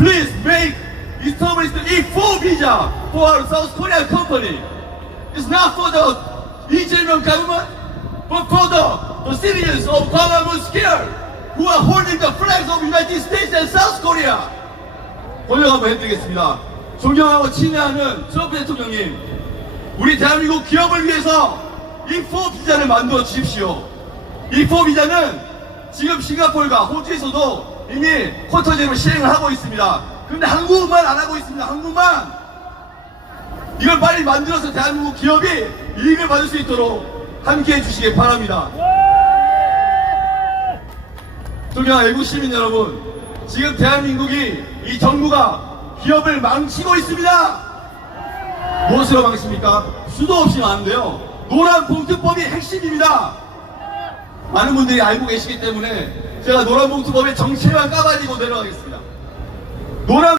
please make establish the E4 visa for our South Korean company. It's not for the Lee Jae-myung government, but for the, the citizens of Gwanghwamun Square who are holding the flags of United States and South Korea. 번역 한번 해드리겠습니다. 존경하고 친애하는 트럼프 대통령님, 우리 대한민국 기업을 위해서 E4 비자를 만들어 주십시오. E4 비자는 지금 싱가포르가 호주에서도 이미 쿼터 제로 시행을 하고 있습니다. 근데 한국만 안 하고 있습니다. 한국만 이걸 빨리 만들어서 대한민국 기업이 이익을 받을 수 있도록 함께 해주시기 바랍니다. 존경하는 외국 시민 여러분, 지금 대한민국이 이 정부가 기업을 망치고 있습니다. 무엇으로 망칩니까? 수도 없이 많은데요. 노란 봉투법이 핵심입니다. 많은 분들이 알고 계시기 때문에 제가 노란 봉투법의 정체만 까발리고 내려가겠습니다. 노란